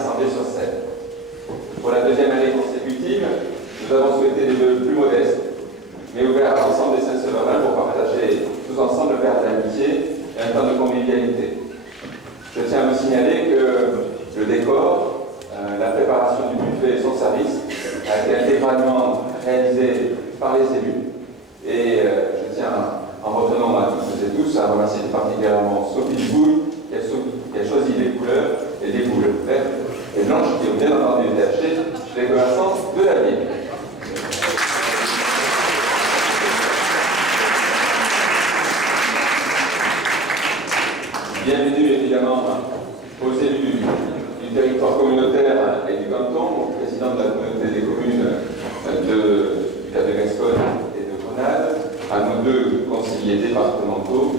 rassemblés sur scène. Pour la deuxième année consécutive, nous avons souhaité des vœux plus modestes, mais ouverts à l'ensemble des Saint-Séverins pour partager tous ensemble le verre de l'amitié et un temps de convivialité. Je tiens à vous signaler que le décor, la préparation du buffet et son service a été intégralement réalisé par les élus. Et je tiens, en retenant à toutes et tous, à remercier particulièrement Sophie Dubouille, qui a choisi les couleurs et des boules vertes et blanches qui ont bien entendu été achetées chez les commerçants de la ville. Bienvenue évidemment aux élus du territoire communautaire et du canton, au président de la communauté des communes du Cap de Gascogne et de Grenade, à nos deux conseillers départementaux,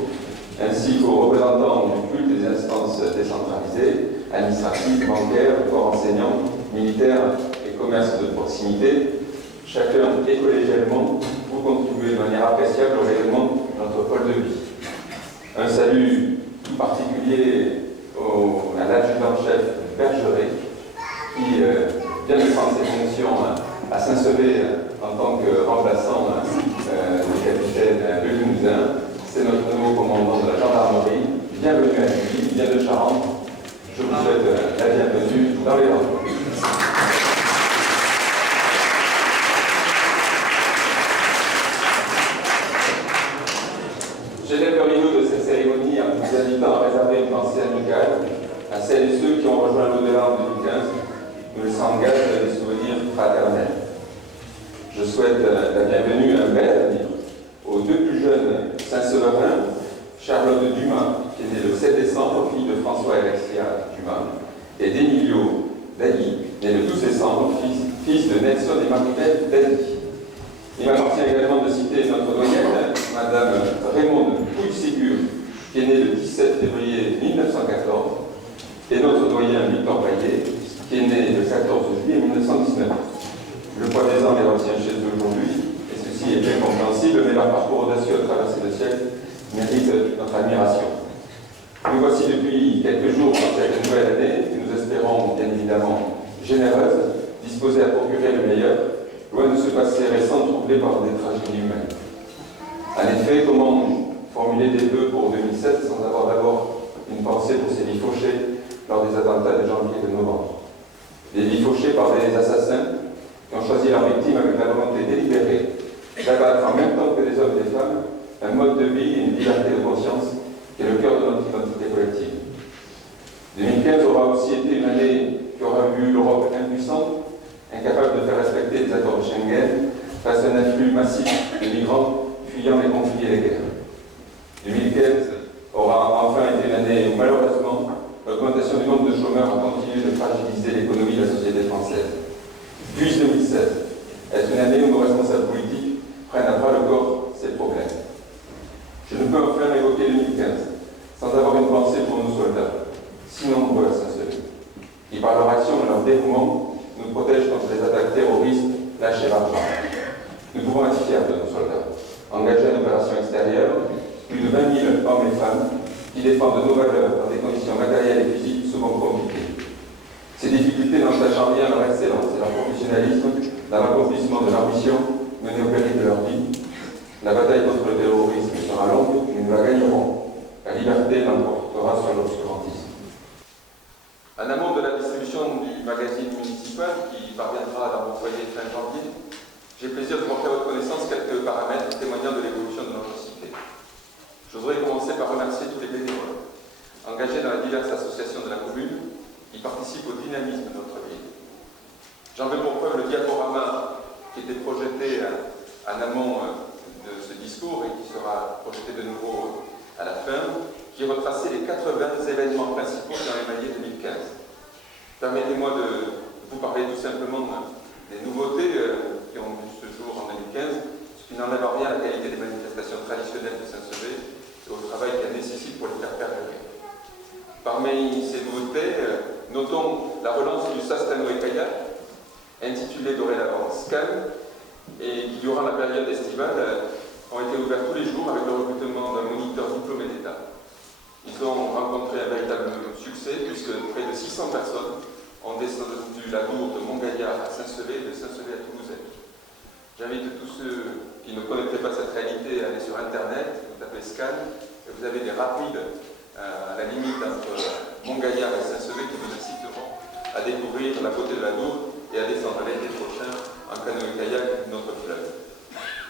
ainsi qu'aux représentants du culte des instances décentralisées, administratives, bancaires, corps enseignants, militaires et commerces de proximité. Chacun et collégialement, vous contribuez de manière appréciable au rayonnement de notre pôle de vie. Un salut tout particulier à l'adjudant-chef Bergeret, qui vient de prendre ses fonctions à Saint-Sevé en tant que remplaçant du capitaine Le Limousin. C'est notre nouveau commandant de la gendarmerie. Bienvenue à lui, il vient de Charente. Je vous souhaite la bienvenue dans les Landes. J'élève le rideau de cette cérémonie en vous invitant à réserver une pensée amicale à celles et ceux qui ont rejoint l'au-delà en 2015, où ils s'engagent des souvenirs fraternels. Je souhaite la bienvenue à un bel avenir aux deux plus jeunes Saint-Séverins, Charlotte Dumas, qui est née le 7 décembre, fille de François et Alexia Dumas, et d'Emilio Dailly, né le 12 décembre, fils de Nelson et Marie-Belle Dailly. Il m'appartient également de citer notre doyenne, Madame Raymonde Pouille-Ségur, qui est née le 17 février 1914, et notre doyen Victor Paillet, qui est né le 14 juillet 1919. Le poids des ans les retient chez eux aujourd'hui, et ceci est bien compréhensible, mais leur parcours audacieux à travers le siècle mérite notre admiration. Nous voici depuis quelques jours dans cette nouvelle année, que nous espérons bien évidemment généreuse, disposée à procurer le meilleur, loin de ce passé récent troublé par des tragédies humaines. En effet, comment formuler des vœux pour 2007 sans avoir d'abord une pensée pour ces vies fauchées lors des attentats de janvier et de novembre? Des vies fauchées par des assassins qui ont choisi leur victime avec la volonté délibérée d'abattre en même temps que des hommes et des femmes un mode de vie et une liberté de conscience qui est le cœur de notre identité collective. 2015 aura aussi été une année qui aura vu l'Europe impuissante, incapable de faire respecter les accords de Schengen face à un afflux massif de migrants fuyant les conflits et les guerres. 2015 aura enfin été une année où malheureusement l'augmentation du nombre de chômeurs a continué de fragiliser l'économie de la société française. Puis 2016 est une année où nos responsables politiques prennent à bras le corps ces problèmes. Je ne peux enfin évoquer 2015 sans avoir une pensée pour nos soldats, si nombreux à Saint-Sevé, qui par leur action et leur dévouement nous protègent contre les attaques terroristes lâches et barbares. Nous pouvons être fiers de nos soldats, engagés en opération extérieure, plus de 20 000 hommes et femmes qui défendent nos valeurs dans des conditions matérielles et physiques souvent compliquées. Ces difficultés n'entachent en rien leur excellence et leur professionnalisme dans l'accomplissement de leur mission menée au péril de leur vie. La bataille contre le terrorisme sera longue, mais nous la gagnerons. La liberté l'emportera sur l'obscurantisme. En amont de la distribution du magazine municipal qui parviendra dans mon foyer fin janvier, j'ai plaisir de montrer à votre connaissance quelques paramètres témoignant de l'évolution de notre cité. Je voudrais commencer par remercier tous les bénévoles engagés dans les diverses associations de la commune qui participent au dynamisme de notre ville. J'en veux pour preuve le diaporama qui était projeté en amont de ce discours et qui sera projeté de nouveau à la fin, qui retraçait les 80 événements principaux qui ont émaillé 2015. Permettez-moi de vous parler tout simplement des nouveautés qui ont vu ce jour en 2015, ce qui n'enlève en rien à la qualité des manifestations traditionnelles de Saint-Sevé et au travail qu'elles nécessitent pour les faire perdurer. Parmi ces nouveautés, notons la relance du Sastano et Kayak, intitulé dorénavant SCAN, et qui, durant la période estivale, ont été ouverts tous les jours avec le recrutement d'un moniteur diplômé d'État. Ils ont rencontré un véritable succès puisque près de 600 personnes ont descendu la Dour de Montgaillard à Saint-Sevé, de Saint-Sevé à Toulousain. J'invite tous ceux qui ne connaîtraient pas cette réalité à aller sur Internet, vous tapez Scan, et vous avez des rapides à la limite entre Montgaillard et Saint-Sevé qui vous inciteront à découvrir la beauté de la Dour et à descendre l'été prochain en canoë-kayak de notre fleuve.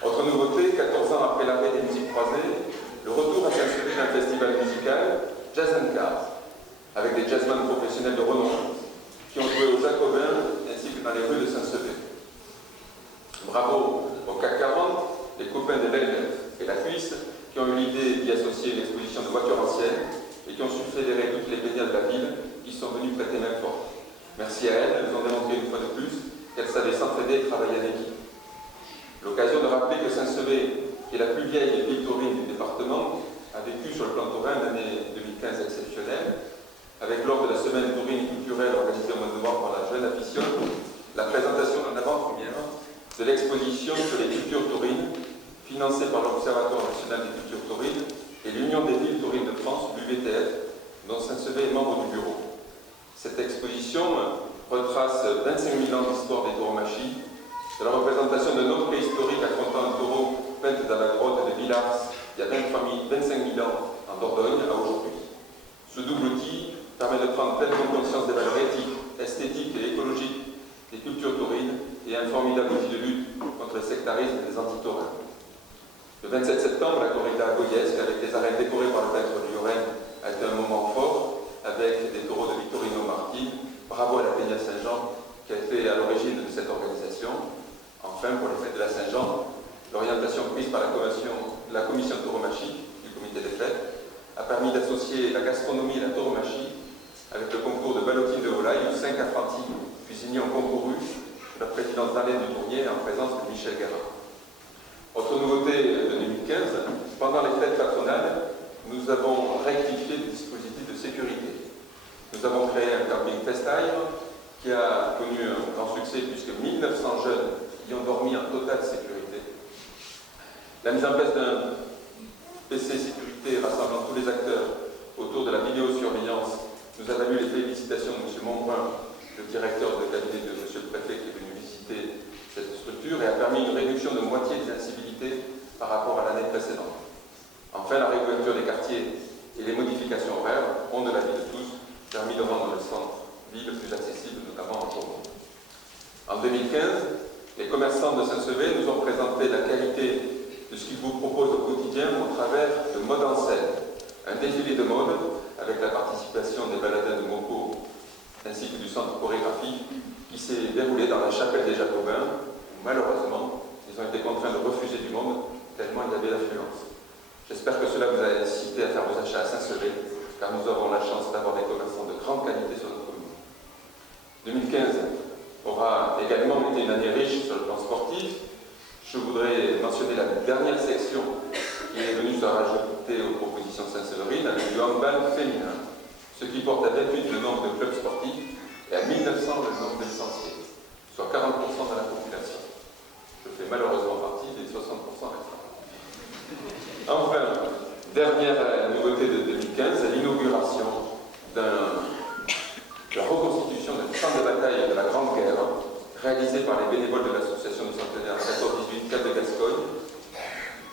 Autre nouveauté, 14 ans après l'arrêt des musiques croisées, le retour à Saint-Sevé d'un festival musical, Jazz & Cars, avec des jazzmen professionnels de renom qui ont joué aux Jacobins ainsi que dans les rues de Saint-Sevé. Bravo au CAC 40, les copains de l'Aile et la Cuisse qui ont eu l'idée d'y associer une exposition de voitures anciennes et qui ont su fédérer toutes les baignades de la ville qui sont venues prêter main forte. Merci à elles, elles ont démontré une fois de plus qu'elles savaient s'entraider et travailler en équipe. L'occasion de rappeler que Saint-Sevé, qui est la plus vieille ville taurine du département, a vécu sur le plan taurin l'année 2015 exceptionnelle, avec lors de la semaine taurine culturelle organisée au mois de novembre par la Jeune Afición, la présentation en avant-première de l'exposition sur les cultures taurines, financée par l'Observatoire national des cultures taurines et l'Union des villes taurines de France, l'UVTF, dont Saint-Sevé est membre du bureau. Cette exposition retrace 25 000 ans d'histoire des tauromachie, de la représentation de notre préhistorique affrontant un taureau peint dans la grotte de Villars il y a 25 000 ans en Dordogne à aujourd'hui. Ce double outil permet de prendre pleinement conscience des valeurs éthiques, esthétiques et écologiques des cultures taurines et un formidable outil de lutte contre le sectarisme des anti-taurins. Le 27 septembre, la corrida à Goyesque, avec les arènes décorées par le peintre du Lorraine, a été un moment fort, avec des taureaux de Victorino Martin. Bravo à la Peña Saint-Jean, qui a été à l'origine de cette organisation. Enfin, pour les fêtes de la Saint-Jean, l'orientation prise par la commission tauromachie du comité des fêtes a permis d'associer la gastronomie et la tauromachie avec le concours de ballotine de volaille où 5 apprentis cuisiniers ont concouru sous la présidence d'Alain Dutournier en présence de Michel Guérin. Autre nouveauté de 2015, pendant les fêtes patronales, nous avons rectifié le dispositif de sécurité. Nous avons créé un camping Festime qui a connu un grand succès puisque 1900 jeunes y ont dormi en totale sécurité. La mise en place d'un PC sécurité rassemblant tous les acteurs autour de la vidéosurveillance nous a valu les félicitations de M. Montbrun, le directeur de cabinet de M. le Préfet qui est venu visiter cette structure et a permis une réduction de moitié des incivilités par rapport à l'année précédente. Enfin, la réouverture des quartiers et les modifications horaires ont, de l'avis de tous, permis de rendre le centre-ville plus accessible, notamment en journée. En 2015, les commerçants de Saint-Sevé nous ont présenté la qualité de ce qu'ils vous proposent au quotidien au travers de Mode en scène, un défilé de mode avec la participation des baladins de Moko ainsi que du centre chorégraphique qui s'est déroulé dans la chapelle des Jacobins où malheureusement ils ont été contraints de refuser du monde tellement il y avait l'affluence. J'espère que cela vous a incité à faire vos achats à Saint-Sevé car nous avons la chance d'avoir des commerçants de grande qualité sur notre commune. 2015 aura également été une année riche sur le plan sportif. Je voudrais mentionner la dernière section qui est venue se rajouter aux propositions Saint-Séverine avec du handball féminin, ce qui porte à 28 le nombre de clubs sportifs et à 1900 le nombre de licenciés, soit 40% de la population. Je fais malheureusement partie des 60% restants. Enfin, dernière nouveauté de 2015, c'est l'inauguration de la reconstitution d'un champ de bataille de la Grande Guerre réalisé par les bénévoles de l'association du centenaire 14-18 Cap de Gascogne,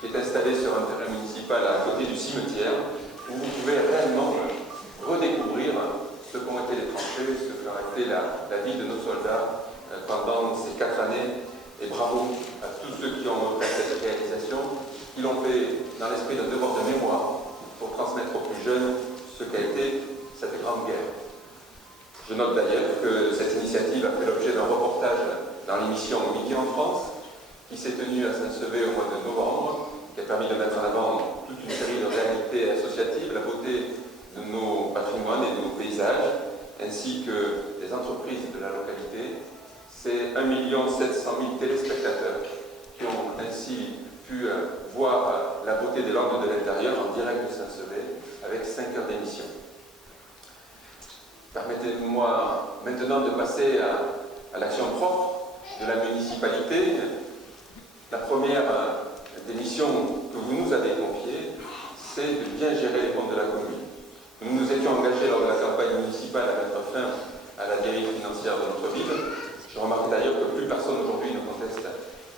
qui est installé sur un terrain municipal à côté du cimetière, où vous pouvez réellement redécouvrir ce qu'ont été les tranchées, ce qu'a été la vie de nos soldats pendant ces 4 années. Et bravo à tous ceux qui ont fait cette réalisation, qui l'ont fait dans l'esprit d'un devoir de mémoire pour transmettre aux plus jeunes ce qu'a été cette grande guerre. Je note d'ailleurs que cette initiative a fait l'objet d'un reportage dans l'émission Midi en France, qui s'est tenue à Saint-Sevé au mois de novembre, qui a permis de mettre en avant toute une série de réalités associatives, la beauté de nos patrimoines et de nos paysages, ainsi que des entreprises de la localité. C'est 1 700 000 téléspectateurs qui ont ainsi pu voir la beauté des Landes de l'Intérieur en direct de Saint-Sevé, avec 5 heures d'émission. Permettez-moi maintenant de passer à l'action propre de la municipalité. La première des missions que vous nous avez confiées, c'est de bien gérer les comptes de la commune. Nous nous étions engagés lors de la campagne municipale à mettre fin à la dérive financière de notre ville. Je remarque d'ailleurs que plus personne aujourd'hui ne conteste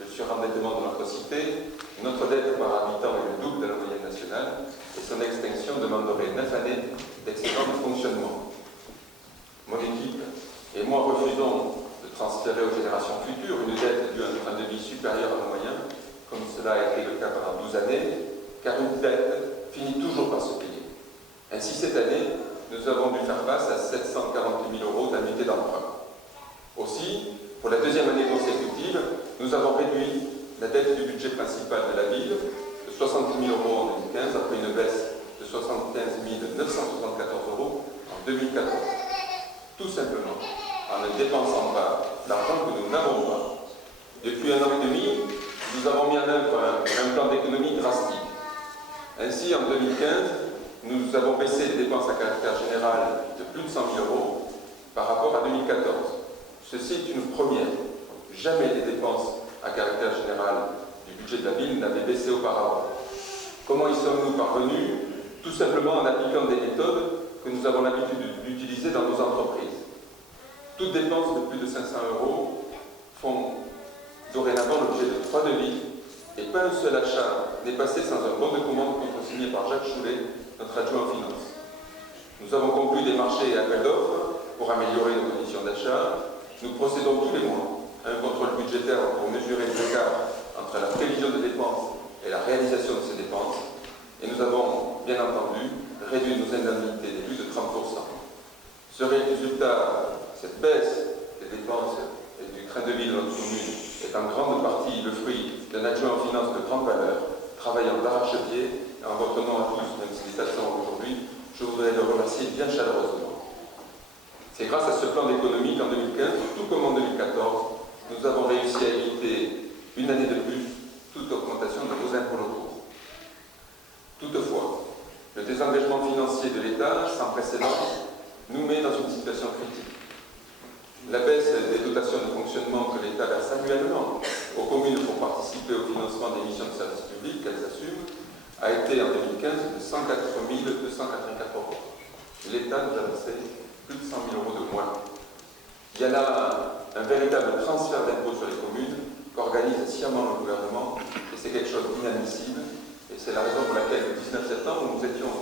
le surendettement de notre cité. Notre dette par habitant est le double de la moyenne nationale et son extinction demanderait 9 années d'excédent de fonctionnement. Mon équipe et moi refusons de transférer aux générations futures une dette due à un train de vie supérieur à nos moyens, comme cela a été le cas pendant 12 années, car une dette finit toujours par se payer. Ainsi, cette année, nous avons dû faire face à 740 000 € d'annuité d'emprunt. Aussi, pour la deuxième année consécutive, nous avons réduit la dette du budget principal de la ville de 60 000 € en 2015, après une baisse de 75 974 € en 2014. Tout simplement en ne dépensant pas l'argent que nous n'avons pas. Depuis 1 an et demi, nous avons mis en œuvre un plan d'économie drastique. Ainsi, en 2015, nous avons baissé les dépenses à caractère général de plus de 100 000 € par rapport à 2014. Ceci est une première. Jamais les dépenses à caractère général du budget de la ville n'avaient baissé auparavant. Comment y sommes-nous parvenus? Tout simplement en appliquant des méthodes que nous avons l'habitude d'utiliser dans nos entreprises. Toutes dépenses de plus de 500 € font dorénavant l'objet de 3 devis et pas un seul achat n'est passé sans un bon de commande contresigné par Jacques Choulet, notre adjoint en finance. Nous avons conclu des marchés et appels d'offres pour améliorer nos conditions d'achat. Nous procédons tous les mois à un contrôle budgétaire pour mesurer l'écart entre la prévision de dépenses et la réalisation de ces dépenses. Et nous avons, bien entendu, réduit nos indemnités d'élus de 30%. Ce résultat, cette baisse des dépenses et du train de vie de notre commune est en grande partie le fruit d'un adjoint en finance de grande valeur, travaillant d'arrache-pied. En votre nom à tous, même s'il est absent aujourd'hui, je voudrais le remercier bien chaleureusement. C'est grâce à ce plan d'économie qu'en 2015, tout comme en 2014, nous avons réussi à éviter une année de plus toute augmentation de nos impôts locaux. Toutefois, le désengagement financier de l'État, sans précédent, nous met dans une situation critique. La baisse des dotations de fonctionnement que l'État verse annuellement aux communes pour participer au financement des missions de service public qu'elles assument a été en 2015 de 104 284 €. L'État nous a versé plus de 100 000 € de moins. Il y a là un véritable transfert d'impôts sur les communes qu'organise sciemment le gouvernement et c'est quelque chose d'inadmissible et c'est la raison pour laquelle le 19 septembre nous étions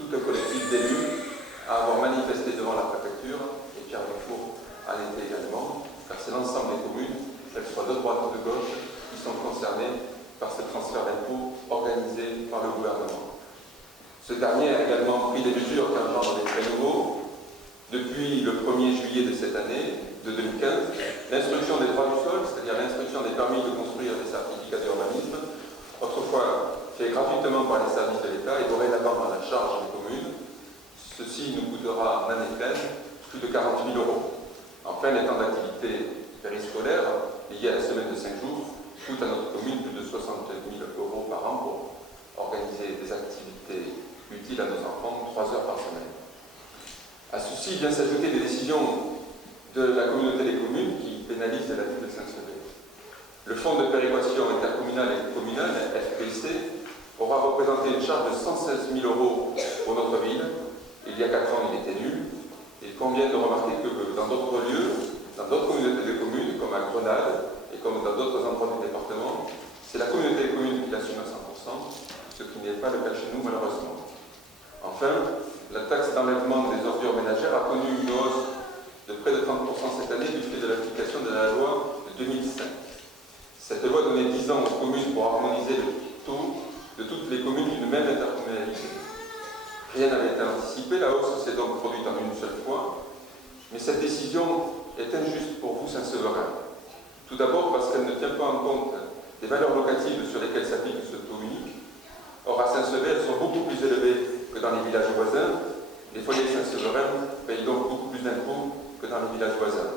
tout un collectif d'élus à avoir manifesté devant la préfecture et Pierre Dufour à l'été également, car c'est l'ensemble des communes, qu'elles soient de droite ou de gauche, qui sont concernées par ce transfert d'impôts organisé par le gouvernement. Ce dernier a également pris des mesures qui engendrent des frais nouveaux. Depuis le 1er juillet de cette année, de 2015, l'instruction des droits du sol, c'est-à-dire l'instruction des permis de construire des certificats d'urbanisme, autrefois fait gratuitement par les services de l'État et dorénavant à la charge des communes. Ceci nous coûtera en année pleine plus de 40 000 €. Enfin, les temps d'activité périscolaire liés à la semaine de 5 jours coûtent à notre commune plus de 60 000 € par an pour organiser des activités utiles à nos enfants 3 heures par semaine. À ceci vient s'ajouter des décisions de la communauté des communes qui pénalisent la ville de Saint-Sever. Le fonds de péréquation intercommunale et communale, FPIC, aura représenté une charge de 116 000 € pour notre ville. Il y a 4 ans, il était nul. Il convient de remarquer que dans d'autres lieux, dans d'autres communautés de communes, comme à Grenade et comme dans d'autres endroits du département, c'est la communauté des communes qui l'assume à 100%, ce qui n'est pas le cas chez nous malheureusement. Enfin, la taxe d'enlèvement des ordures ménagères a connu une hausse de près de 30% cette année du fait de l'application de la loi de 2005. Cette loi donnait 10 ans aux communes pour harmoniser le taux de toutes les communes d'une même intercommunalité. Rien n'avait été anticipé, la hausse s'est donc produite en une seule fois, mais cette décision est injuste pour vous, Saint-Séverin. Tout d'abord parce qu'elle ne tient pas en compte des valeurs locatives sur lesquelles s'applique ce taux unique. Or, à Saint-Sever, elles sont beaucoup plus élevées que dans les villages voisins. Les foyers Saint-Séverin payent donc beaucoup plus d'impôts que dans les villages voisins.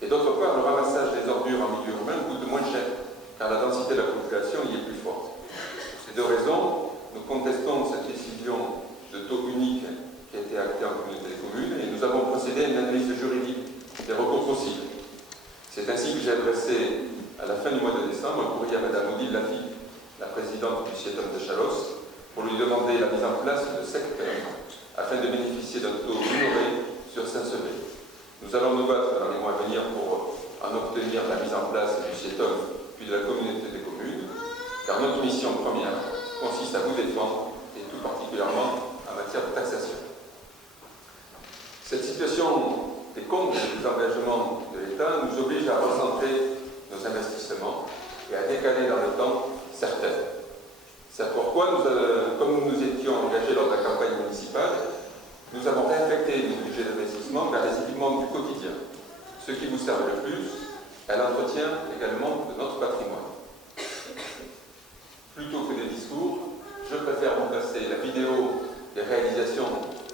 Et d'autre part, le ramassage des ordures en milieu urbain coûte moins cher, car la densité de la population y est plus forte. Pour ces deux raisons, nous contestons cette décision de taux unique qui a été actée en communauté des communes et nous avons procédé à une analyse juridique des recours possibles. C'est ainsi que j'ai adressé à la fin du mois de décembre un courrier à Mme Odile Lafitte, la présidente du CIETOM de Chalosse, pour lui demander la mise en place de secteurs afin de bénéficier d'un taux minoré sur Saint-Sever. Nous allons nous battre dans les mois à venir pour en obtenir la mise en place du CETOM puis de la communauté des communes, car notre mission première consiste à vous défendre, et tout particulièrement en matière de taxation. Cette situation des comptes et des engagements de l'État nous oblige à recentrer nos investissements et à décaler dans le temps certains. C'est pourquoi, comme nous nous étions engagés lors de la campagne municipale, nous avons réaffecté nos budgets d'investissement vers les équipements du quotidien, ce qui vous sert le plus à l'entretien également de notre patrimoine. Plutôt que des discours, je préfère remplacer la vidéo des réalisations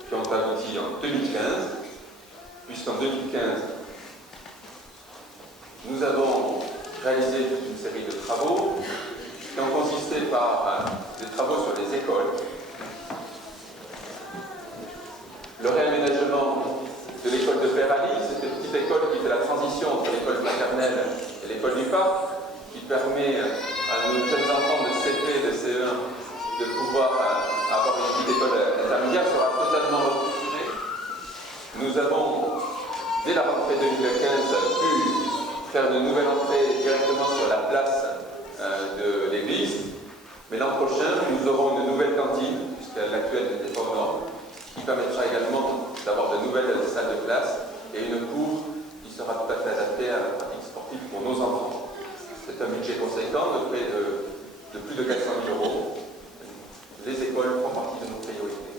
qui ont abouti en 2015, puisqu'en 2015, nous avons réalisé toute une série de travaux qui ont consisté par des travaux sur les écoles, le réaménagement de l'école de Pérali, cette petite école qui fait la transition entre l'école maternelle et l'école du parc, qui permet à nos jeunes enfants de CP et de CE1 de pouvoir avoir une petite école intermédiaire, sera totalement restructurée. Nous avons, dès la rentrée 2015, pu faire de nouvelles entrées directement sur la place de l'église, mais l'an prochain, nous aurons une nouvelle cantine, puisque l'actuelle n'était pas aux normes, qui permettra également d'avoir de nouvelles salles de classe et une cour qui sera tout à fait adaptée à la pratique sportive pour nos enfants. C'est un budget conséquent de près de plus de 400 000 €. Les écoles font partie de nos priorités.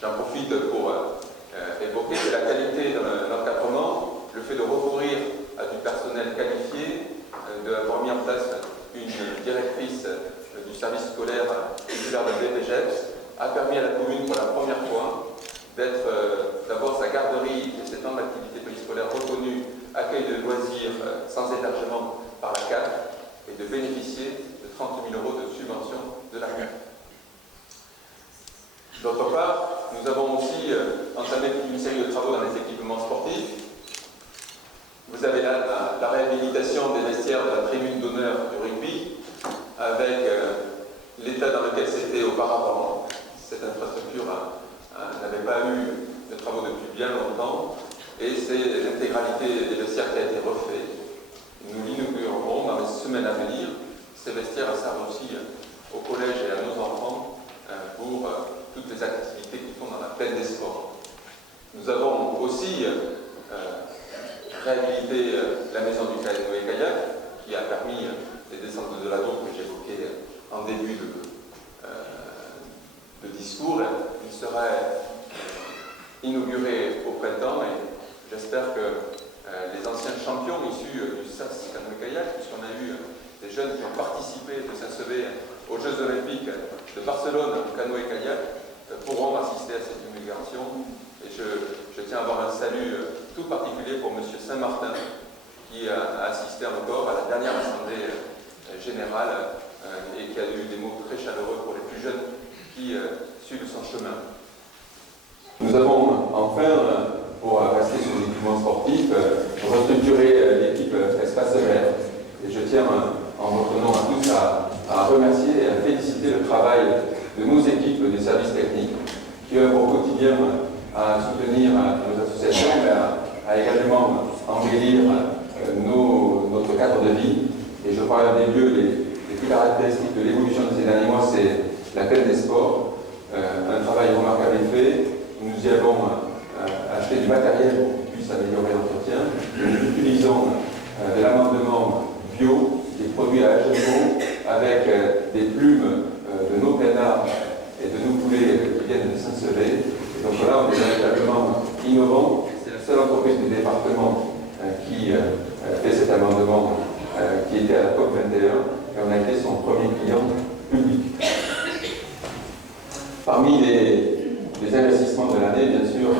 J'en profite pour évoquer que la qualité de l'encadrement, le fait de recourir à du personnel qualifié, d'avoir mis en place une directrice du service scolaire titulaire de BPGEPS, a permis à la commune pour la première fois d'avoir sa garderie et ses temps d'activité périscolaire reconnus, accueil de loisirs sans hébergement par la CAF et de bénéficier de 30 000 € de subvention de la CAF. D'autre part, nous avons aussi entamé une série de travaux dans les équipements sportifs. Vous avez là la réhabilitation des vestiaires de la tribune d'honneur du rugby avec l'état dans lequel c'était auparavant. Cette infrastructure n'avait pas eu de travaux depuis bien longtemps et c'est l'intégralité des vestiaires qui a été refait. Nous l'inaugurerons dans les semaines à venir. Ces vestiaires servent aussi au collège et à nos enfants pour toutes les activités qu'ils font dans la plaine des sports. Nous avons aussi réhabilité la maison du canoë-kayak qui a permis les descentes de l'Adour que j'évoquais en début de discours. Il sera inauguré au printemps et j'espère que les anciens champions issus du SAS canoë-kayak, puisqu'on a eu des jeunes qui ont participé de Saint-Sevé aux Jeux Olympiques de Barcelone en canoë-kayak, pourront assister à cette inauguration. Et je tiens à avoir un salut tout particulier pour M. Saint-Martin, qui a assisté encore à la dernière assemblée générale et qui a eu des mots très chaleureux pour les plus jeunes qui suivent son chemin. Nous avons enfin, pour rester sur l'équipement sportif, restructuré l'équipe Espace Vert. Et je tiens, en votre nom à tous, à remercier et à féliciter le travail de nos équipes des services techniques qui œuvrent au quotidien à soutenir nos associations, mais à également embellir notre cadre de vie. Et je parle des lieux les plus caractéristiques de l'évolution de ces derniers mois, c'est la plaine des sports. Un travail remarquable est fait. Nous y avons acheté du matériel pour qu'on puisse améliorer l'entretien. Nous utilisons de l'amendement bio, des produits à HMO, avec des plumes de nos canards et de nos poulets qui viennent de Saint-Sevé. Et donc là, on est véritablement innovant. C'est la seule entreprise du département qui fait cet amendement qui était à la COP 21 et on a été son premier client public. Parmi les investissements de l'année, bien sûr,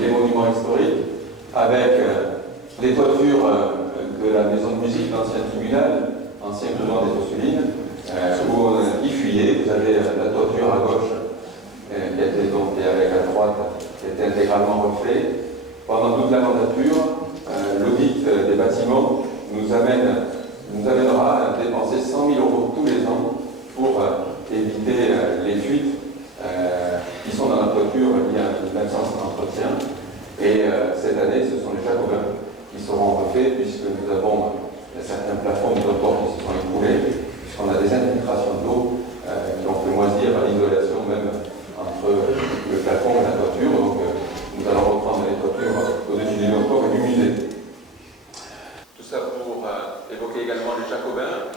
les monuments historiques, avec les toitures de la maison de musique, l'ancien tribunal, ancien couvent des Ursulines, où on y fuyait. Vous avez la toiture à gauche, qui a été donc, et avec à droite, qui a été intégralement refait. Pendant toute la mandature, l'audit des bâtiments nous amènera à dépenser 100 000 € tous les ans pour éviter les fuites qui sont dans la toiture liées à une absence d'entretien. Et cette année, ce sont les Jacobins qui seront refaits puisque nous avons certains plafonds de report qui se sont écoulés, puisqu'on a des infiltrations d'eau qui ont fait moisir à l'isolation même entre le plafond et la toiture. Donc nous allons reprendre les toitures au-dessus du report et du musée. Tout ça pour évoquer également les Jacobins.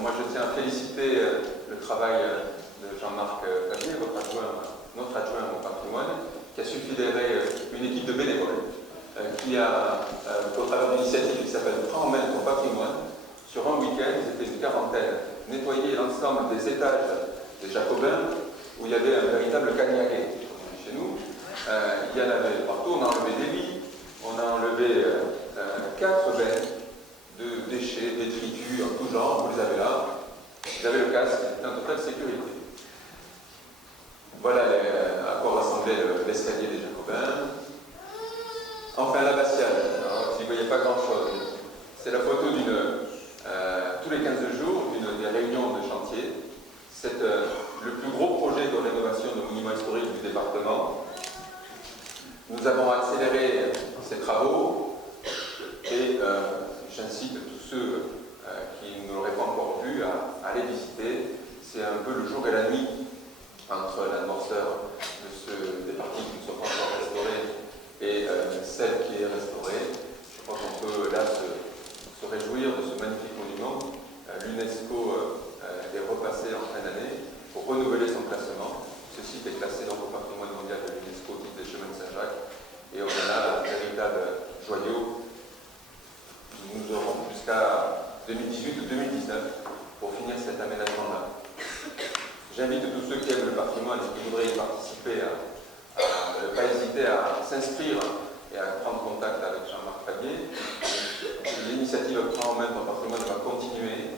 Moi je tiens à féliciter le travail de Jean-Marc Fabier, notre adjoint au patrimoine, qui a su fédérer une équipe de bénévoles qui a, au travers d'une initiative qui s'appelle Prends en main ton patrimoine, sur un week-end, ils étaient une quarantaine, nettoyer l'ensemble des étages des Jacobins où il y avait un véritable cagnaquet. Chez nous, il y en avait partout, on a enlevé des lits, on a enlevé 4 bennes de déchets, détritus en tout genre, vous les avez là, vous avez le casque, c'est en totale sécurité. Voilà à quoi ressemblait l'escalier des Jacobins. Enfin, l'abbatiale, alors vous n'y voyez pas grand-chose. C'est la photo tous les 15 jours, des réunions de chantier. C'est le plus gros projet de rénovation de monuments historiques du département. Nous avons accéléré ces travaux et j'incite tous ceux qui ne l'auraient pas encore vu à aller visiter. C'est un peu le jour et la nuit entre l'amorceur des parties qui ne sont pas encore restaurées et celle qui est restaurée. Je crois qu'on peut là se réjouir de ce magnifique monument. L'UNESCO est repassé en fin d'année pour renouveler son classement. Ce site est classé donc au patrimoine mondial de l'UNESCO au titre des chemins de Saint-Jacques et on a là un véritable joyau. Nous aurons jusqu'à 2018 ou 2019 pour finir cet aménagement-là. J'invite tous ceux qui aiment le patrimoine et qui voudraient y participer à ne pas hésiter à s'inscrire et à prendre contact avec Jean-Marc Fabier. L'initiative Prends en main ton patrimoine va continuer.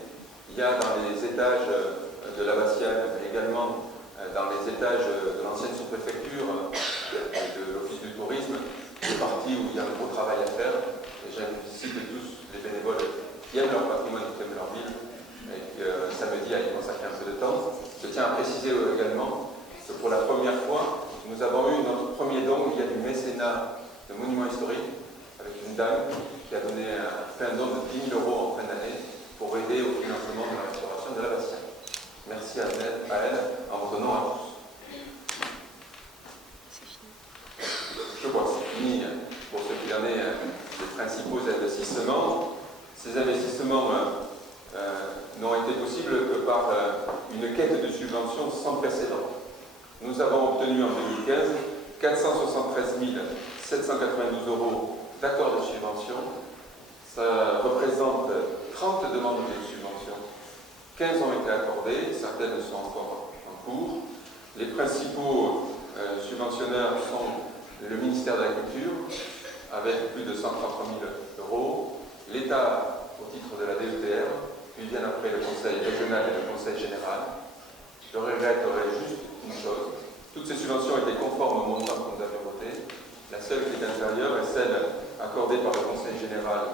Il y a dans les étages de l'abbatiale, mais également dans les étages de l'ancienne sous-préfecture et de l'Office du tourisme, des parties où il y a un gros travail à faire. Et j'incite tous les bénévoles qui aiment leur patrimoine, qui aiment leur ville, et que samedi à y consacrer un peu de temps. Je tiens à préciser également que pour la première fois, nous avons eu notre premier don. Il y a du mécénat de monuments historiques avec une dame qui a fait un don de 10 000 € en fin d'année pour aider au financement de la restauration de l'abbatiale. Merci à elle, en votre nom à tous. Je crois que c'est fini pour ce qu'il en est des principaux investissements. Ces investissements n'ont été possibles que par une quête de subventions sans précédent. Nous avons obtenu en 2015 473 792 € d'accords de subvention. Ça représente 30 demandes de subvention. 15 ont été accordées, certaines sont encore en cours. Les principaux subventionneurs sont le ministère de la Culture, avec plus de 133 000 €, l'État au titre de la DETR, puis vient après le Conseil régional et le Conseil général. Je regretterai juste une chose, toutes ces subventions étaient conformes au montant que nous avions voté. La seule qui est inférieure est celle accordée par le Conseil général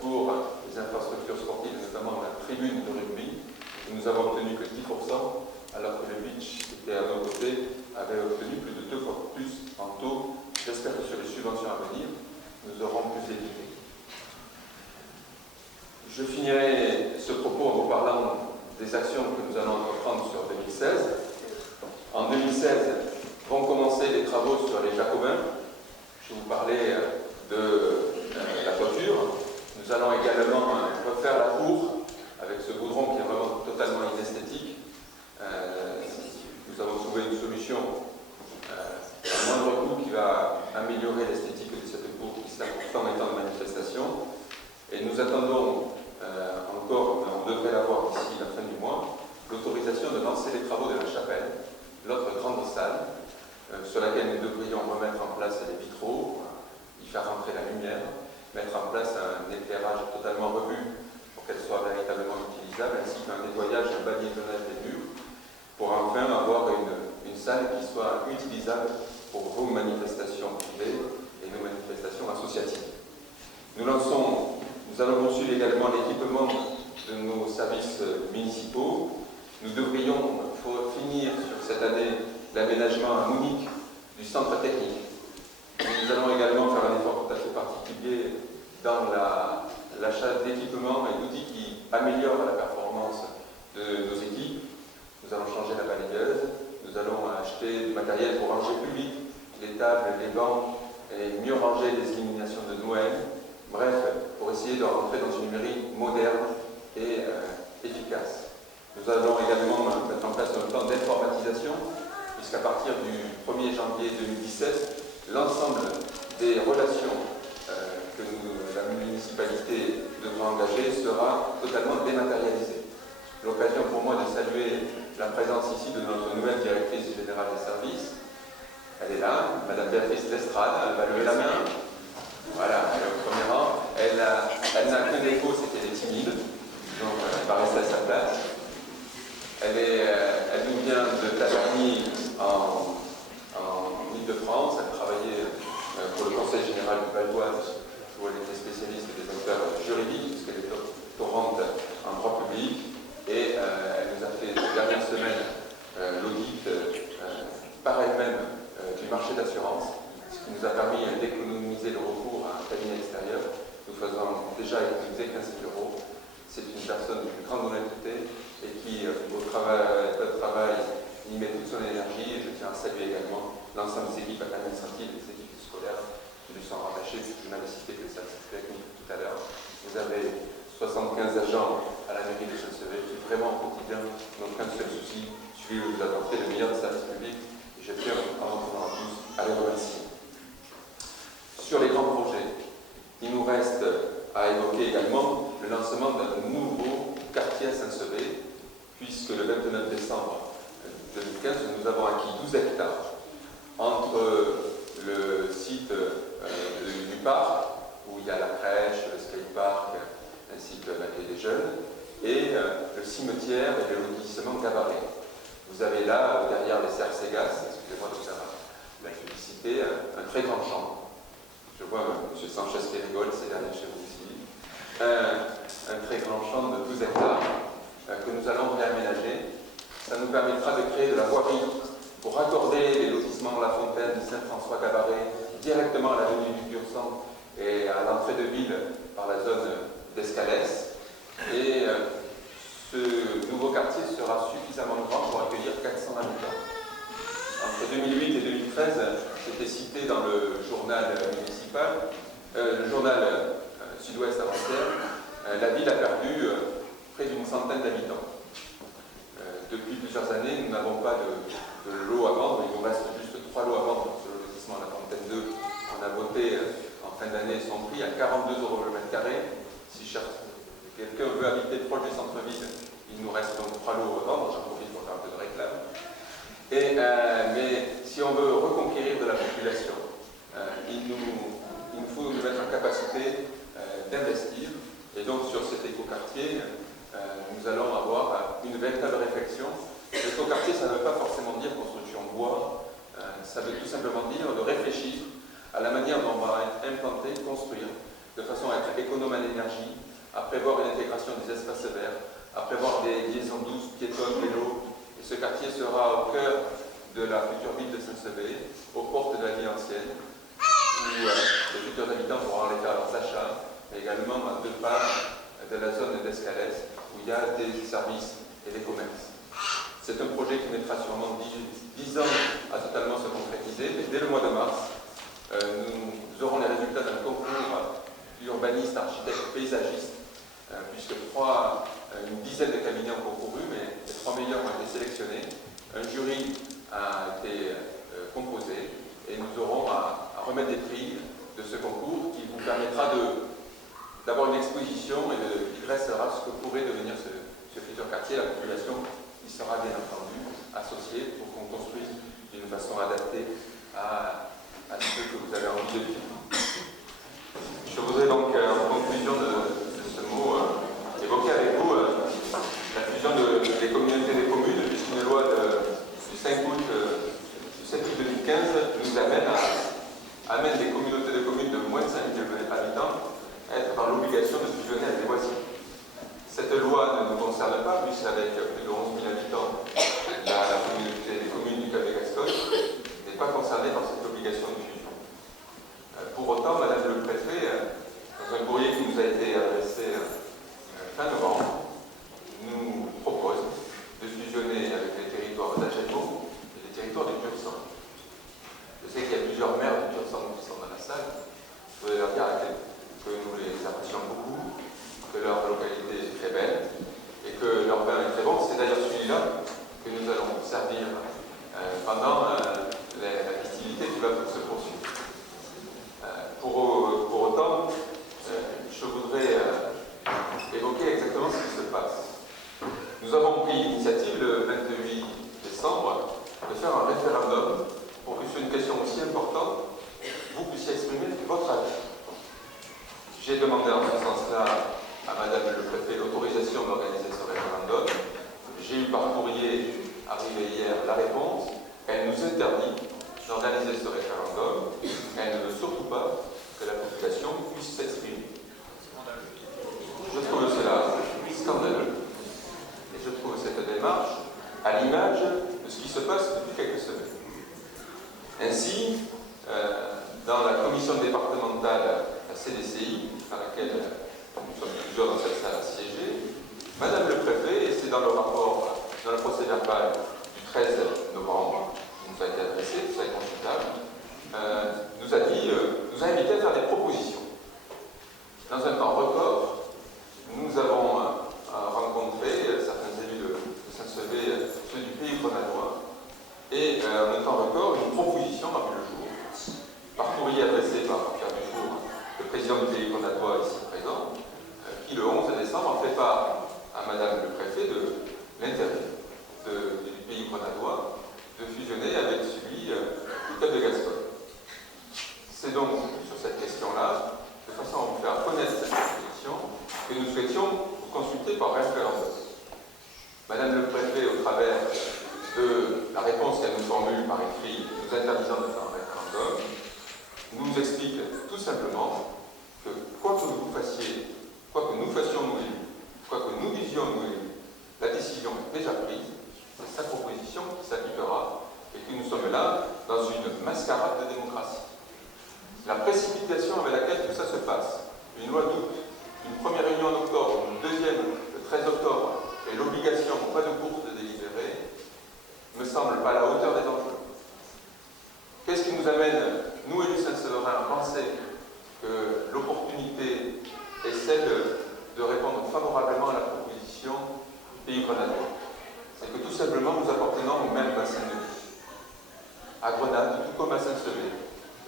pour les infrastructures sportives, notamment la tribune de rugby. Nous avons obtenu que 10%, alors que le beach, qui était à nos côtés, avait obtenu plus de 2 fois plus en taux. J'espère que sur les subventions à venir, nous aurons plus d'équité. Je finirai ce propos en vous parlant des actions que nous allons entreprendre sur 2016. En 2016, vont commencer les travaux sur les Jacobins. Je vais vous parler de la toiture. Nous allons également refaire la cour avec ce goudron qui est vraiment totalement inesthétique. Nous avons trouvé une solution à moindre coût qui va améliorer l'esthétique de cette cour qui sert pourtant étant de manifestation. Et nous attendons encore, on devrait l'avoir d'ici la fin du mois, l'autorisation de lancer les travaux de la chapelle, l'autre grande salle, sur laquelle nous devrions remettre en place les vitraux, y faire rentrer la lumière, mettre en place un éclairage totalement revu pour qu'elle soit véritablement utilisable, ainsi qu'un nettoyage, un badigeonnage des murs, pour enfin avoir une salle qui soit utilisable pour vos manifestations privées et nos manifestations associatives. Nous allons poursuivre également l'équipement de nos services municipaux. Nous devrions finir sur cette année l'aménagement à Mounic du centre technique. Nous allons également faire un effort tout à fait particulier dans l'achat d'équipements et d'outils qui améliorent la performance de nos équipes. Nous allons changer la balayeuse, nous allons acheter du matériel pour ranger plus vite les tables, les bancs, et mieux ranger les illuminations de Noël. Bref, pour essayer de rentrer dans une mairie moderne et efficace. Nous allons également mettre en place un plan d'informatisation, puisqu'à partir du 1er janvier 2017, l'ensemble des relations que la municipalité devra engager sera totalement dématérialisé. L'occasion pour moi de saluer la présence ici de notre nouvelle directrice générale des services. Elle est là, Madame Béatrice Lestrade, elle va lever la main. Voilà, elle est au premier rang. Elle n'a qu'un défaut, c'est qu'elle est timide, donc elle va rester à sa place. Elle nous vient de Taverny en Ile-de-France, elle travaillait pour le Conseil général du Val d'Oise, où elle était spécialiste des acteurs juridiques, puisqu'elle est doctorante en droit public, et elle nous a fait ces dernières semaines l'audit par elle-même du marché d'assurance, ce qui nous a permis d'économiser le recours à un cabinet extérieur. Nous faisons déjà économiser 15 000 €. C'est une personne d'une grande honnêteté et qui, au travail, y met toute son énergie. Et je tiens à saluer également l'ensemble des équipes administratives et des équipes scolaires qui lui sont rattachées, puisque je n'avais cité que le service technique tout à l'heure. Vous avez 75 agents à la mairie de Champs-Sevé qui vraiment au quotidien n'ont qu'un seul souci, celui de vous apporter le meilleur service public. Et je tiens avant tout à les remercier. Sur les grands projets, il nous reste à évoquer également le lancement d'un nouveau quartier à Saint-Sevé, puisque le 29 décembre 2015, nous avons acquis 12 hectares entre le site du parc, où il y a la crèche, le skatepark, ainsi que l'accueil des jeunes, et le cimetière et le lotissement Gabaret. Vous avez là, derrière les serres Ségas, excusez-moi de faire la publicité, un très grand champ. Je vois M. Sanchez qui rigole, c'est derrière chez vous ici. Un très grand champ de 12 hectares que nous allons réaménager. Ça nous permettra de créer de la voirie pour raccorder les lotissements La Fontaine, Saint-François-Cabaret directement à l'avenue du Pur-Sang et à l'entrée de ville par la zone d'Escalès. Et ce nouveau quartier sera suffisamment grand pour accueillir 400 habitants. Entre 2008 et 2013, c'était cité dans le journal municipal, le journal Sud-Ouest avant-hier, la ville a perdu près d'une centaine d'habitants. Depuis plusieurs années, nous n'avons pas de lot à vendre, il nous reste juste 3 lots à vendre sur le lotissement La Fontaine 2. On a voté en fin d'année son prix à 42 € le mètre carré. Si quelqu'un veut habiter proche du centre-ville, il nous reste donc 3 lots à vendre, j'en profite pour faire un peu de réclame. Mais si on veut reconquérir de la population, il nous faut nous mettre en capacité d'investir. Et donc sur cet écoquartier, nous allons avoir une véritable réflexion. L'écoquartier, ça ne veut pas forcément dire construction bois, ça veut tout simplement dire de réfléchir à la manière dont on va implanter, construire, de façon à être économe en énergie, à prévoir une intégration des espaces verts, à prévoir des liaisons douces, piétonnes, vélos. Et ce quartier sera au cœur de la future ville de Saint-Sevé, aux portes de la ville ancienne, où les futurs habitants pourront aller faire leurs achats, mais également à 2 pas de la zone d'Escalès, où il y a des services et des commerces. C'est un projet qui mettra sûrement 10 ans à totalement se concrétiser, mais dès le mois de mars, nous aurons les résultats d'un concours d'urbanistes, architectes, paysagistes, puisque une dizaine de cabinets ont concouru, mais les 3 meilleurs ont été sélectionnés. Un jury a été composé et nous aurons à remettre des prix de ce concours qui vous permettra d'avoir une exposition et qui dressera ce que pourrait devenir ce futur quartier. La population y sera bien entendu associée pour qu'on construise d'une façon adaptée à ce que vous avez envie de vivre. Je voudrais donc, en conclusion de ce mot, évoquer avec vous la fusion des communautés des communes, puisqu'une loi du 7 août 2015 nous amène des communautés de communes de moins de 5 000 habitants à être dans l'obligation de fusionner avec des voisins. Cette loi ne nous concerne pas, puisqu'avec plus de 11 000 habitants, la communauté des communes du Cap-de-Gascogne n'est pas concernée par cette obligation de fusion. Pour autant, Madame le Préfet, dans un référendum pour que sur une question aussi importante, vous puissiez exprimer votre avis. J'ai demandé en ce sens-là à Madame le Préfet l'autorisation d'organiser ce référendum. J'ai eu par courrier, arrivé hier, la réponse. Elle nous interdit d'organiser ce référendum. Elle ne veut surtout pas que la population puisse s'exprimer. Je trouve cela scandaleux. Et je trouve cette démarche à l'image de ce qui se passe depuis quelques semaines. Ainsi, dans la commission départementale, la CDCI, dans laquelle nous sommes plusieurs dans cette salle à siéger, Madame le Préfet, et c'est dans le rapport, dans le procès verbal du 13 novembre, qui nous a été adressé, tout ça est consultable, nous a invité à faire des propositions. Dans un temps record, nous avons rencontré certains élus de Saint-Sevé, ceux du Pays grenadinois, et en un temps record, une proposition a vu le jour, par courrier adressé par Pierre Dufour, le président du Pays grenadinois ici présent, qui le 11 décembre a fait part à Madame le Préfet de l'intérêt du Pays grenadinois de fusionner avec celui du Cap de Gascogne. C'est donc sur cette question-là, de façon à vous faire connaître cette proposition, que nous souhaitions vous consulter par référendum. Madame le Préfet, au travers de la réponse qu'elle nous formule par écrit, nous interdisant de faire un référendum, nous explique tout simplement que quoi que vous fassiez, quoi que nous fassions nous élus, quoi que nous disions nous élus, la décision est déjà prise, c'est sa proposition qui s'appliquera et que nous sommes là dans une mascarade de démocratie. La précipitation avec laquelle tout ça se passe, une loi d'août, une première réunion en octobre, une deuxième le 13 octobre, et l'obligation, pas de course de délibérer, me semble pas à la hauteur des enjeux. Qu'est-ce qui nous amène, nous élus Saint-Séverin, à penser que l'opportunité est celle de répondre favorablement à la proposition du Pays grenadinois? C'est que tout simplement nous appartenons au même bassin de vie. À Grenade, tout comme à Saint-Sevé,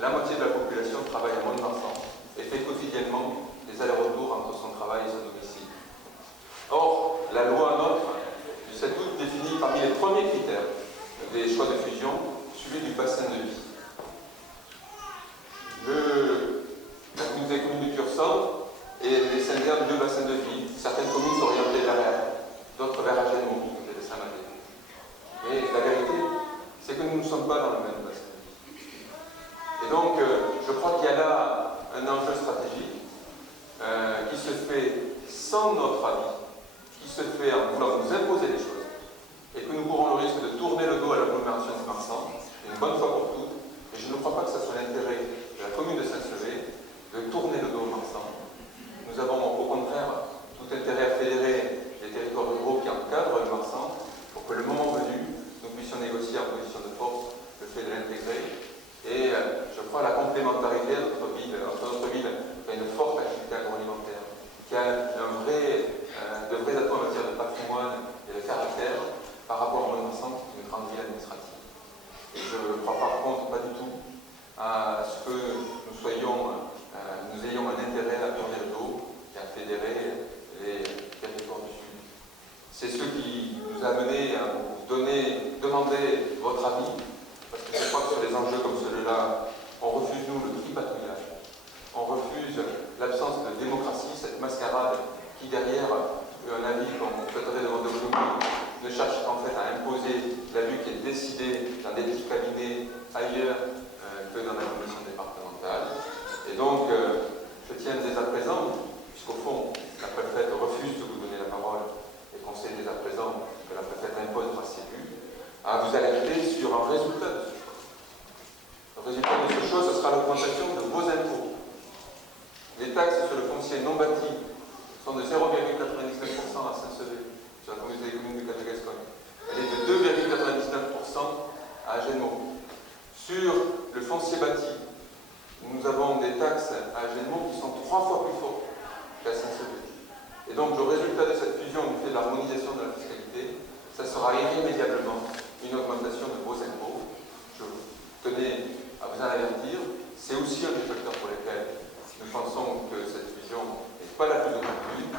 la moitié de la population travaille à Mont-de-Marsan et fait quotidiennement des allers-retours entre son travail et son domicile. Or, la loi NOTRe du 7 août définit parmi les premiers critères des choix de fusion celui du bassin de vie. La communauté des communes du Cur-Centre est scindée en deux bassins de vie. Certaines communes sont orientées vers l'air, d'autres vers Agenmont, du côté de Saint-Mandé. Mais la vérité, c'est que nous ne sommes pas dans le même bassin de vie. Et donc, je crois qu'il y a là un enjeu stratégique qui se fait sans notre avis, qui se fait en voulant nous imposer des choses, et que nous courons le risque de tourner le dos à l'agglomération de Marsan, une bonne fois pour toutes, et je ne crois pas que ce soit l'intérêt de la commune de Saint-Sevé de tourner le dos à Marsan. Nous avons au contraire tout intérêt à fédérer les territoires ruraux qui encadrent le Marsan, pour que le moment venu, nous puissions négocier en position de force le fait de l'intégrer. Et je crois à la complémentarité de notre ville, qui a une forte activité agroalimentaire, qui a de vrais atouts en matière de patrimoine et de caractère par rapport à Mont-de-Marsan, qui est une grande ville administrative. Et je ne crois par contre pas du tout à ce que nous ayons un intérêt à tourner le dos et à fédérer les territoires du Sud. C'est ce qui nous a amené à vous demander votre avis, parce que je crois que sur des enjeux comme celui-là, on refuse, nous, le tripatouillage. On refuse l'absence de démocratie, cette mascarade qui, derrière un avis qu'on souhaiterait demander aux communes, ne cherche en fait à imposer la vue qui est décidée dans des petits cabinets ailleurs que dans la commission départementale. Et donc, je tiens dès à présent, puisqu'au fond, la préfète refuse de vous donner la parole et qu'on sait dès à présent que la préfète impose par ses vues, à vous alerter sur un résultat de ce choix. Le résultat de ce choix, ce sera l'augmentation de vos impôts. Les taxes sur le foncier non bâti sont de 0,99% à Saint-Sevé, sur la communauté des communes du Cap de Gascogne. Elle est de 2,99% à Agenmont. Sur le foncier bâti, nous avons des taxes à Agenmont qui sont 3 fois plus fortes qu'à Saint-Sevé. Et donc, le résultat de cette fusion du fait de l'harmonisation de la fiscalité, ça sera irrémédiablement une augmentation de vos impôts. Je tenais à vous en avertir. C'est aussi un des facteurs pour lesquels nous pensons que cette fusion n'est pas la plus opportune.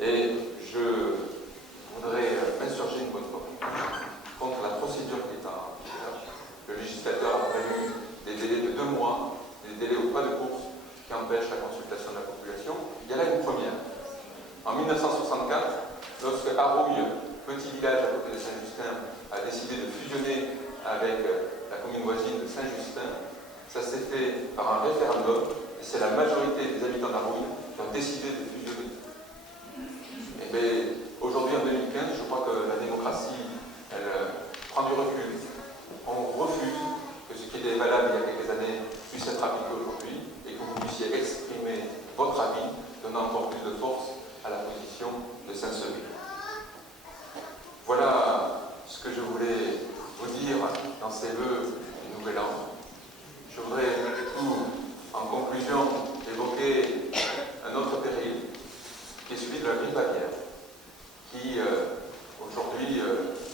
Et je voudrais m'insurger une bonne fois contre la procédure qui est en vigueur, législateur a prévu des délais de 2 mois, des délais au pas de course qui empêchent la consultation de la population. Il y a là une première. En 1964, lorsque Harouille, petit village à côté de Saint-Justin, a décidé de fusionner avec la commune voisine de Saint-Justin, ça s'est fait par un référendum, et c'est la majorité des habitants d'Harouille qui ont décidé de fusionner. Et bien, aujourd'hui, en 2015, je crois que la démocratie, elle prend du recul. On refuse que ce qui était valable il y a quelques années puisse être appliqué aujourd'hui, et que vous puissiez exprimer votre avis, donnant encore plus de force à la position de Saint-Sevé. Voilà ce que je voulais vous dire dans ces vœux du Nouvel An. Je voudrais tout, en conclusion, évoquer un autre péril, qui est celui de la grippe aviaire, qui aujourd'hui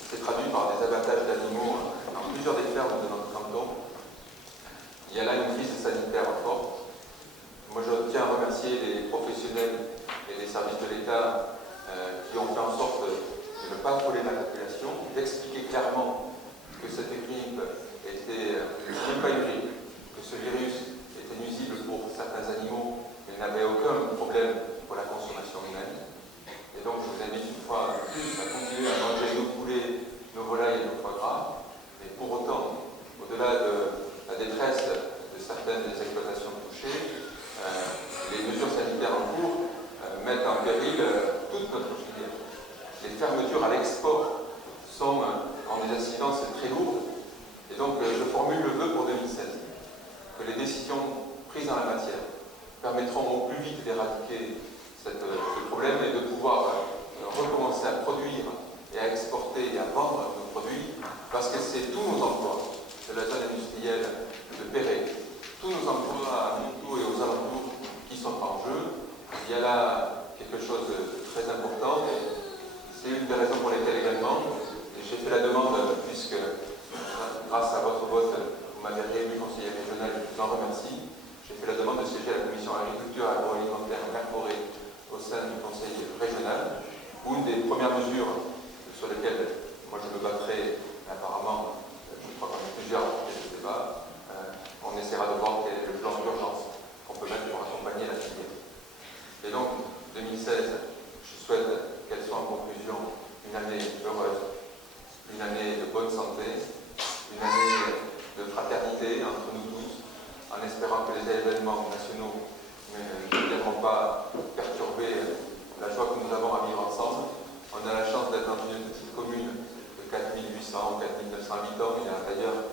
s'est traduit par des abattages d'animaux dans plusieurs des fermes de notre canton. Il y a là une crise sanitaire forte. Moi, je tiens à remercier les professionnels et les services de l'État qui ont fait en sorte de ne pas affoler la population, d'expliquer clairement que cette grippe était même pas une grippe, que ce virus était nuisible pour certains animaux, mais n'avait aucun problème pour la consommation humaine. Et donc, je vous invite une fois de plus à continuer à manger nos poulets, nos volailles et nos foie gras. Mais pour autant, au-delà de la détresse de certaines des exploitations touchées, les mesures sanitaires en cours mettent en péril toute notre filière. Les fermetures à l'export ont des incidences très lourdes. Et donc, je formule le vœu pour 2016 que les décisions prises en la matière permettront au plus vite d'éradiquer ce problème et de pouvoir recommencer à produire et à exporter et à vendre nos produits, parce que c'est tous nos emplois de la zone industrielle de Perret, tous nos emplois à Montaut et aux alentours qui sont en jeu. Il y a là quelque chose de très important. C'est une des raisons pour lesquelles également j'ai fait la demande, puisque grâce à votre vote, vous m'avez réélu conseiller régional, je vous en remercie. J'ai fait la demande de siéger à la commission agriculture agroalimentaire incorporée au sein du conseil régional, où une des premières mesures sur lesquelles moi je me battrai, apparemment, je crois qu'on est plusieurs pour ce débat, on essaiera de voir quel est le plan d'urgence qu'on peut mettre pour accompagner la filière. Et donc, 2016, je souhaite qu'elle soit en conclusion une année heureuse, une année de bonne santé, une année de fraternité entre nous tous, en espérant que les événements nationaux ne viendront pas perturber la joie que nous avons à vivre ensemble. On a la chance d'être dans une petite commune de 4800 ou 4900 habitants. Il y a d'ailleurs